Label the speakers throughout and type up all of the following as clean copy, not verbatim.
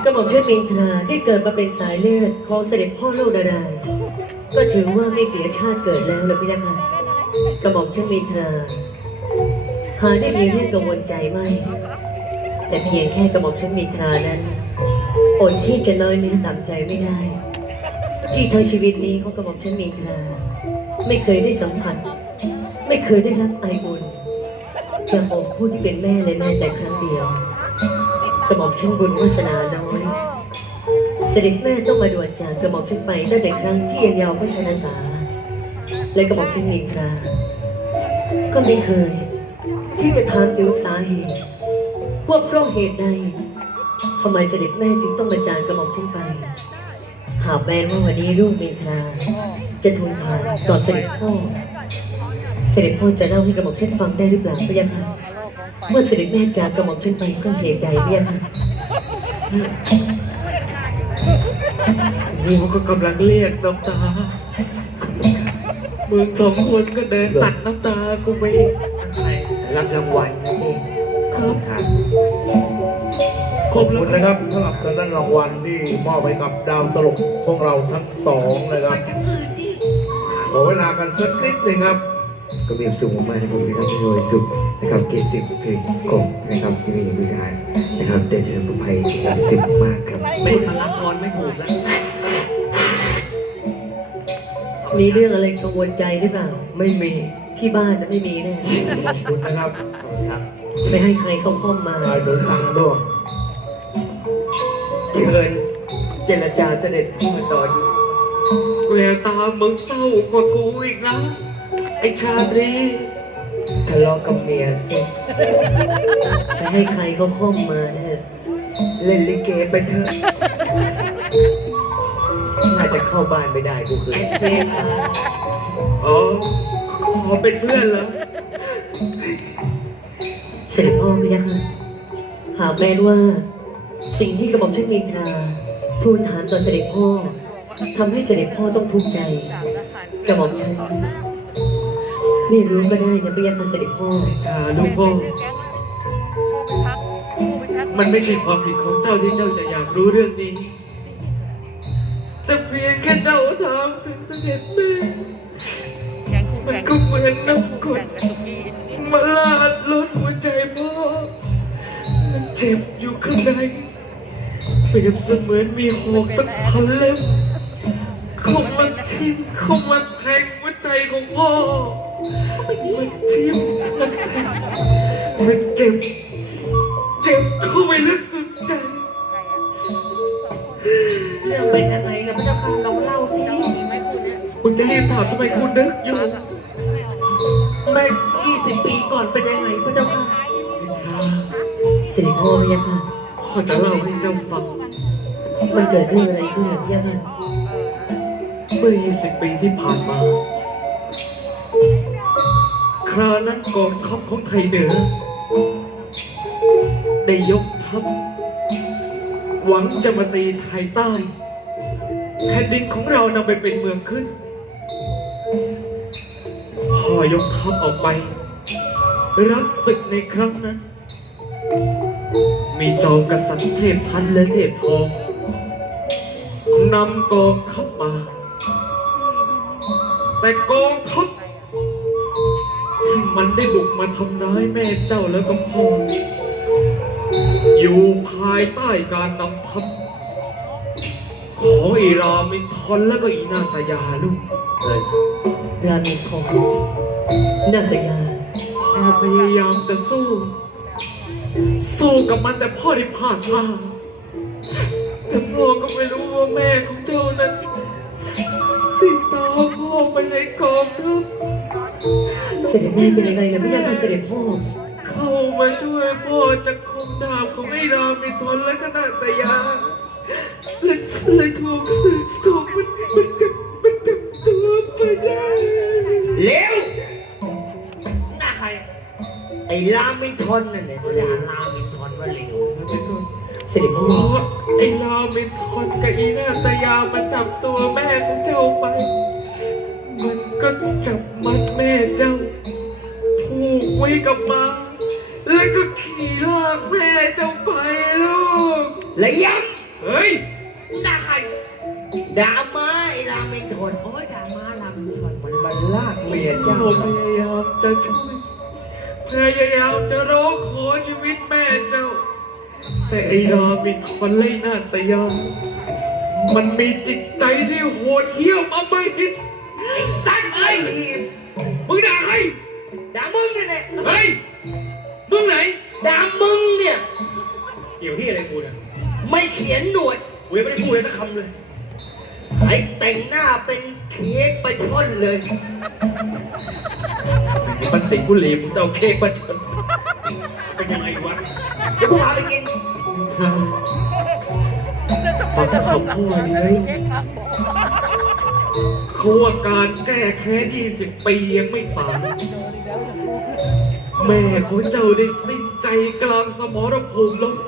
Speaker 1: กระหม่อมเชิดมินทราได้เกิดมาเป็นสายเลือดของเสด็จพ่อโลกนารายณ์ก็ถือว่าไม่เสียชาติเกิดแล้วนะพี่ยะค่ะกระหม่อมเชิดมินทราหาได้มีเรื่องกังวลใจไหมแต่เพียงแค่กระหม่อมเชิดมินทรานั้นอดที่จะน้อยเนื้อต่ำใจไม่ได้ที่ทั้งชีวิตนี้ของกระหม่อมเชิดมินทราไม่เคยได้สัมผัสไม่เคยได้รับไออุ่นจากอกผู้ที่เป็นแม่เลยแม้แต่ครั้งเดียวกระหม่อมเชิดบุญวาสนาน้อยเสด็จแม่ต้องมาด่วนจากกระหม่อมเชิดไปตั้งแต่ครั้งที่ยังเยาว์พระชนสาและกระหม่อมเชิดมินทราก็ไม่เคยที่จะถามถึงสาเหตุว่าเพราะเหตุใดทำไมเสด็จแม่จึงต้องมาจากกระหม่อมเชิดไปหากแม้ว่าวันนี้ลูกมินทราจะทูลถามต่อเสด็จพ่อจะเล่าให้กระหม่อมเชิดฟังได้หรือเปล่าพี่ยะค่ะว่าเสด็จแม่จากกระหม่อมเชิดไปเพราะเหตุใดพี่ยะค่ะ
Speaker 2: นี่เขาก็กำลังเรียกน้ำตามึงสองคนก็เดินตัดน้ำตากูไปอีกใคร
Speaker 3: รับรางวัลนะพี่
Speaker 2: ครับ
Speaker 3: ท่าน
Speaker 2: ขอบคุณนะครับ
Speaker 4: สำหรับทางด้านรางวัลที่มอบให้กับดาวตลกของเราทั้งสองนะครับขอเวลากันสักนิดหนึ่งครับ
Speaker 3: ก็มีสุขมากนะครับพี่ครับพี่รวยสุขนะครับเกศสิบเพลงกบนะครับที่มีผู้ชายนะครับเดชะสุภัยนะครับสิบมากครับ
Speaker 2: ไม่พลังกรไม่ถูกแล้ว
Speaker 1: มีเรื่องอะไรกังวลใจหรือเปล่า
Speaker 3: ไม่มี
Speaker 1: ที่บ้านนะไม่มีแน่
Speaker 4: ขอบคุณนะครับ
Speaker 1: ไม่ให้ใครเข้าข้อมมา
Speaker 4: มาโดนตังค์ด้วย
Speaker 3: เชิญเจรจาเสด็จพ่อต่อที่
Speaker 2: แววตามึงเศร้ากว่ากูอีกนะไอชาตรี
Speaker 3: ทะเลาะกับเมียสิ
Speaker 1: ไม่ให้ใครเข้าข้อมมานะ
Speaker 3: เล่นลิเกไปเถอะน่าจะเข้าบ้านไม่ได้กูคืน
Speaker 2: เฟนอ๋อขอเป็นเพื่อนเหรอ
Speaker 1: เสด็จพ่อพี่ยะค่ะหากแม้ว่า สิ่งที่กระหม่อมเชิดมินทราทูลถามต่อเสด็จพ่อทำให้เสด็จพ่อต้องทุกข์ใจกระหม่อมฉันไม่รู้ก็ได้นะพี่ยะค่ะเสด็จพ่อ
Speaker 2: ชาลูกพ่อมันไม่ใช่ความผิดของเจ้าที่เจ้าจะอยากรู้เรื่องนี้แต่เพียงแค่เจ้าถามถึงเสด็จแม่มันก็เหมือนน้ำกรดมาลาดลดหัวใจพ่อมันเจ็บอยู่ข้างในเปรียบเสมือนมีหอกสักพันเล่มเข้ามาทิ่มเข้ามาแทงหัวใจของพ่อมันทิ่มมันแทงมันเจ็บเข้าไปลึกสุดใจ
Speaker 5: เรื่องเป็นยังไงล่ะพระเจ้าค่ะลองเล่าที่
Speaker 2: มึงจะรีบถามทำไมกูนึกอยู่
Speaker 5: เมื่อ20 ปีก่อนเป็นยังไงพระเจ้าค่ะ
Speaker 1: เสด็จพ่อพี่ยะค่ะ
Speaker 2: พ่อจะเล่าให้เจ้าฟัง
Speaker 1: มันเกิดเรื่องอะไรขึ้นเหรอพี่ยะค่ะ
Speaker 2: เมื่อ20 ปีที่ผ่านมา คราวนั้นกองทัพของไทยเหนือ ได้ยกทัพหวังจะมาตีไทยใต้แผ่นดินของเรานำไปเป็นเมืองขึ้นพอยกทัพออกไป รับศึกในครั้งนั้น มีจอมกษัตริย์เทพทันและเทพทองนำกองทัพมา แต่กองทัพที่มันได้บุกมาทำร้ายแม่เจ้าแล้วก็พ่ออยู่ภายใต้การนำทัพของอีรามินทอนแล้วก็อีนาตายาลูก
Speaker 1: รามินทองนาตยา
Speaker 2: พ่อพยายามจะสู้กับมันแต่พ่อได้พลาดท่าแต่พ่อก็ไม่รู้ว่าแม่ของเจ้านั้น ติดตามพ่อไปในกองทัพ
Speaker 1: เสด็จแม่เป็นยังไงนะพี่ยะค่ะเสด็จพ่อ
Speaker 2: เข้ามาช่วยพ่อจะคมดาบของไอ้รามินทอนและก็นาตยาและถูกมันจับตัวไปได้
Speaker 3: เร็ว
Speaker 5: หน้าใคร
Speaker 3: ไอ้ลามินทอนนั่นเนี่ย
Speaker 5: อย่าลามินทอนว่าเร็ว
Speaker 1: เสด็จพ่อ
Speaker 2: เพราะไอ้รามินทอนกับอีนาตยามาจับตัวแม่ของเจ้าไป มันก็จับมัดแม่เจ้าผูกไว้กับม้าแล้วก็ขี่ลากแม่เจ้าไปลูก
Speaker 3: และย้
Speaker 2: เฮ้ย
Speaker 5: มึงด่าใคร
Speaker 1: ด่าม้าไอ้ราเมนทน
Speaker 5: โอ้ยด่ามาลามินชอน
Speaker 3: มันลากเมียเจ้า
Speaker 2: ผมพยายามจะช่วยพยายามจะร้องขอชีวิตแม่เจ้า แต่ไอ้รามินทอนไล่นาตยามันมีจิตใจที่โหดเหี้ยมอำมหิต
Speaker 5: ไอ้สัตว์เอ้ย
Speaker 2: มึงด่าใคร
Speaker 1: ด่ามึงเนี่ยแหละ
Speaker 2: เฮ้ย มึงไหน
Speaker 1: ด่ามึงเนี่ย
Speaker 3: เกี่ยวที่อะไรกูเนี่ย
Speaker 1: ไม่เขียนหนวด
Speaker 3: กูยังไม่ได้พูดเลยสักคำเลย
Speaker 1: ไอ้แต่งหน้าเป็นเค้กปลาช่อนเลย
Speaker 2: มันติดบุหรี่มึงจะเอาเค้กมาชน
Speaker 3: เป็นยังไงวะ
Speaker 1: เดี๋ยวกูพาไปกิน
Speaker 2: ฟังคำพ่อนี้เลยเขาว่าการแก้แค้น20 ปียังไม่สายแม่ของเจ้าได้สิ้นใจกลางสมรภูมิแล้ว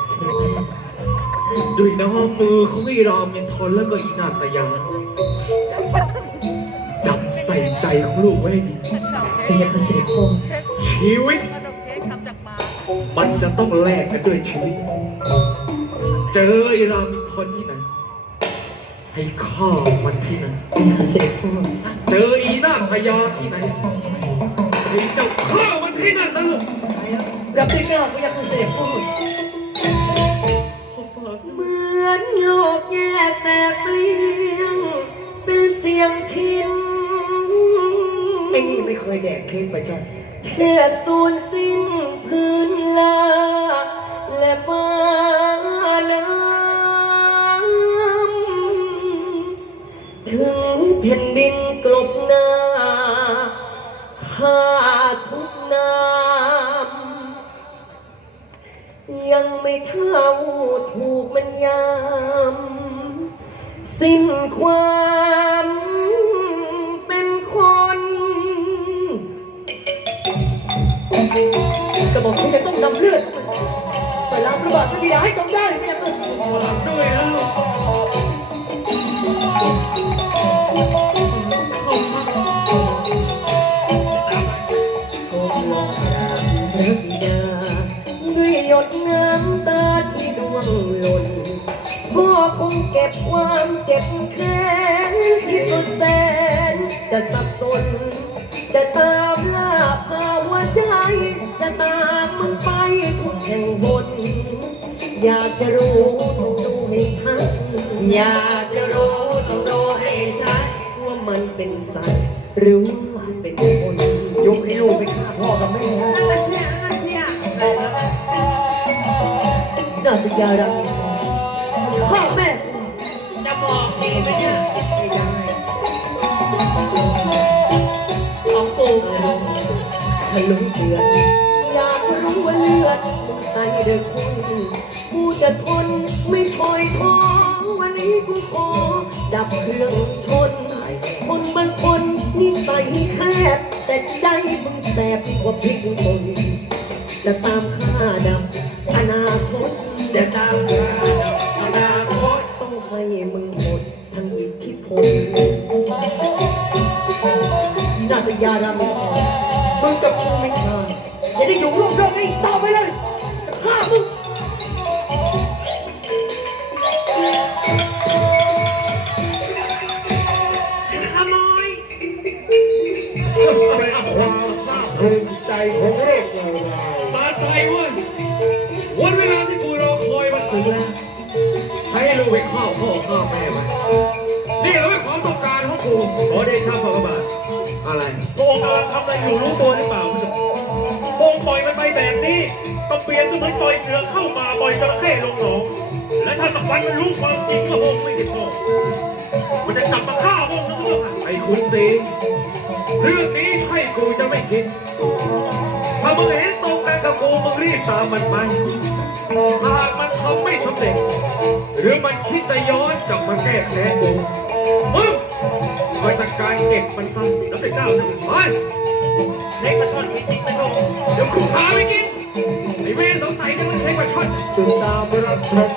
Speaker 2: ด้วยน้ำมือของไอ้รามินทอนแล้วก็อีนาตยานจำใส่ใจของลูกไว้ให้ดี
Speaker 1: พยาค่ะเสด็จพ่อ
Speaker 2: ชีวิต มันจะต้องแลกกันด้วยชีวิต เจอไอ้รามินทอนที่ไหน ให้ฆ่ามันที่นั่น
Speaker 1: พยาค่ะเสด็จพ่อ
Speaker 2: เจออีนาถพญาที่ไหน ให้เจ้าฆ่ามันที่นั่นนะลูก
Speaker 1: รับได้ยากพยาค่ะเสด็จพ่อ
Speaker 2: ขอฝาก
Speaker 1: เหมือนโลกแยกแตกเปลี่ยงเป็นเสียงชินไอ้นี่ไม่เคยแดกเค้กปลาช่อนแทบสูญสิ้นพื้นลาและฟ้าน้ำถึงแผ่นดินกลบหน้าข้าทุกน้ำยังไม่เท่าถูกมันยามสิ้นความเป็นคนกระบอกที่จะต้องนำเลือดแต่ล้างประบาดไม่มีให้จำได้เนี่ย
Speaker 2: ขอรับด้วยนะลูกขอบคุณ
Speaker 1: ก้มลงกราบพระบิดาด้วยหยดน้ำตาที่ร่วงหล่นพ่อคงเก็บความเจ็บแค้นที่สุดแสนจะสับสน จะตามล่าภาวะใจ จะตามมันไปทุกแห่งหนอยากจะรู้ต้องดูให้ชัดอยากจะรู้ต้องดูให้ชัดว่ามันเป็นสัตว์หรือว่าเป็นคนยกให้ลูกไปฆ่าพ่อกับแม่นะ
Speaker 5: อาเซียอาเซีย
Speaker 1: น่าจะยารักพ่อแม่
Speaker 5: จะบอกดีไหมเนี่ย
Speaker 1: ไม่ได้
Speaker 5: ของกู
Speaker 1: ทะลุเดือดอยากรู้ว่าเลือดมึงใส่เดือดคุณกูจะทนไม่ถอยท้อวันนี้กูขอดับเครื่องชนคนบางคนนิสัยแคบแต่ใจมึงแสบกว่าพริกป่นจะตามฆ่าดับอนาคตจะตามฆ่าดับอนาคตต้องให้มึงหมดทั้งอิทธิพลนาตยารามินทรมึงกับกูไม่ทางอย่าได้อยู่ร่วมโลกนี้อีกต่อไปเลย จะฆ่ามึง
Speaker 5: ขโมย
Speaker 4: เป็นความภาคภูมิใจของโลกเราได้
Speaker 2: สาใจเว้ยวันเวลาที่กูรอคอยมาถึงแล้วให้ลูกไปข้าวพ่อข้าวแม่ไปนี่เหรอเป็นความต้องการของกู
Speaker 3: ขอได้ชาพระบาท
Speaker 2: อะไร
Speaker 3: พระองค์กำลังทำอะไรอยู่รู้ตัวหรือเปล่าพระเจ้าพระองค์ปล่อยมันไปแบบนี้ก็เปรียบเสมือนปล่อยเสือเข้ามาปล่อยจระเข้ลงหนองและถ้าสักวันมันรู้ความจริงว่าพระองค์ไม่ได้พ่อมันจะกลับมาฆ่าพระองค์นะพระเจ้าค่ะ
Speaker 2: ไอ้คุณสีเรื่องนี้ใช่กูจะไม่คิด ถ้ามึงเห็นตรงกันกับกูมึงรีบตามมันไปถ้าหากมันทำไม่สำเร็จ หรือมันคิดจะย้อนกลับมาแก้แค้นกูมึงคอยจัดการเก็บมันซะ
Speaker 3: แล้วเป็นเจ้านะ
Speaker 2: ไป
Speaker 3: เล็กกระช่อนมีจริงไหมพระองค์
Speaker 2: เดี๋ยวกูพาไปกิน ไอ้เวรสงสัยจะต้องใช้กว่าช่อน
Speaker 4: ติดตามรับชม